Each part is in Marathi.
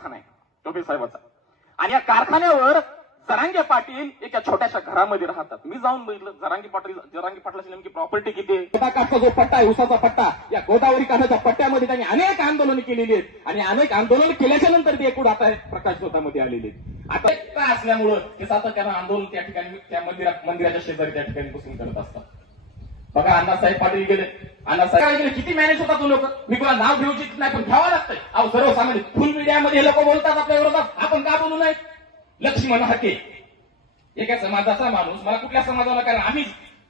कारखाना आहे. टोपे साहेबाचा. आणि या कारखान्यावर जरांगे पाटील एका छोट्याशा घरामध्ये राहतात. मी जाऊन बघितलं जरांगे पाटील जरांगे पाटलाची नेमकी प्रॉपर्टी किती आहे? जो पट्टा आहे उसाचा पट्टा या गोदावरी काठाच्या पट्ट्यामध्ये त्यांनी अनेक आंदोलन केलेली आहेत. आणि अनेक आंदोलन केल्याच्यानंतर ते एकूण आता प्रकाश स्वतःमध्ये आलेले आहेत. आता असल्यामुळं ते सातत्यानं आंदोलन त्या ठिकाणी त्या मंदिरा मंदिराच्या शेजारी त्या ठिकाणी बसून करत असतात? बघा अण्णासाहेब पाटील गेले. अण्णासाहेब गेले? किती मॅनेज होता लोक? मी तुला नाव घेऊ इच्छित नाही पण घ्यावा लागतंय. अहो सर्वसामान्य फुल मीडियामध्ये हे लोक बोलतात आपल्या विरोधात. आपण का बोलू नये? लक्ष्मण हके. एका समाजाचा माणूस. मला कुठल्या समाजाला कारण आम्ही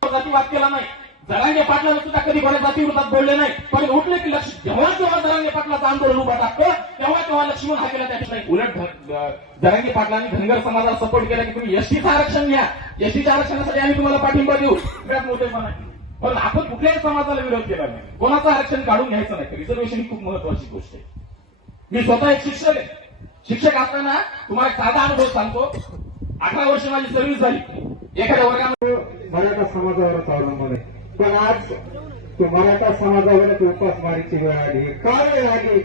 जातीवाद केला नाही. जरांगे पाटलानं सुद्धा कधी कोणा जाती विरोधात बोलले नाही. पण उठले की लक्ष जेव्हा जेव्हा जरांगे पाटलाचं आंदोलन उभं टाकतो तेव्हा तेव्हा लक्ष्मण हाकेला त्या ठिकाणी उलट जरांगे पाटलांनी धनगर समाजाला सपोर्ट केला की तुम्ही एसटीचं आरक्षण घ्या. एसटीच्या आरक्षणासाठी आम्ही तुम्हाला पाठिंबा देऊ. सगळ्यात मोठेपणा पण आपण कुठल्याही समाजाला विरोध केला नाही. कोणाचं आरक्षण काढून घ्यायचं नाही. रिझर्वेशन ही खूप महत्वाची गोष्ट आहे. मी स्वतः एक शिक्षक आहे. शिक्षक असताना तुम्हाला साधा अनुभव सांगतो. अठरा वर्ष माझी सर्व्हिस झाली. एखाद्या वर्गामध्ये मराठा समाजावरच अवलंबून आहे. पण आज तो मराठा समाजावरच उपासमारीची वेळ आली का वेळ आली?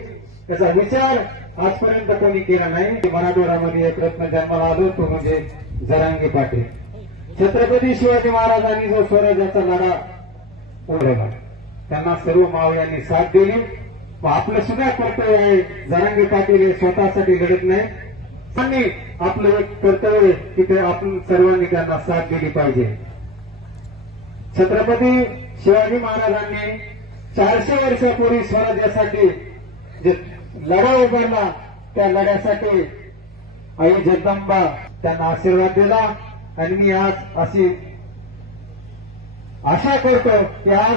त्याचा विचार आजपर्यंत कोणी केला नाही. मराठवाड्यामध्ये एक रत्न जन्माला आलो तो म्हणजे जरांगी पाटील. छत्रपती शिवाजी महाराजांनी जो स्वराज्याचा लढा त्यांना सर्व मावळ्यांनी साथ दिली. व आपलं सुद्धा कर्तव्य आहे. जरांगी पाटील हे स्वतःसाठी लढत नाही. त्यांनी आपलं एक कर्तव्य आहे आपण सर्वांनी त्यांना साथ दिली पाहिजे. छत्रपती शिवाजी महाराजांनी चारशे वर्षापूर्वी स्वराज्यासाठी जे लढा उभारला त्या लढ्यासाठी आई जगदंबा त्यांना आशीर्वाद दिला. आणि मी आज अशी आशा करतो की आज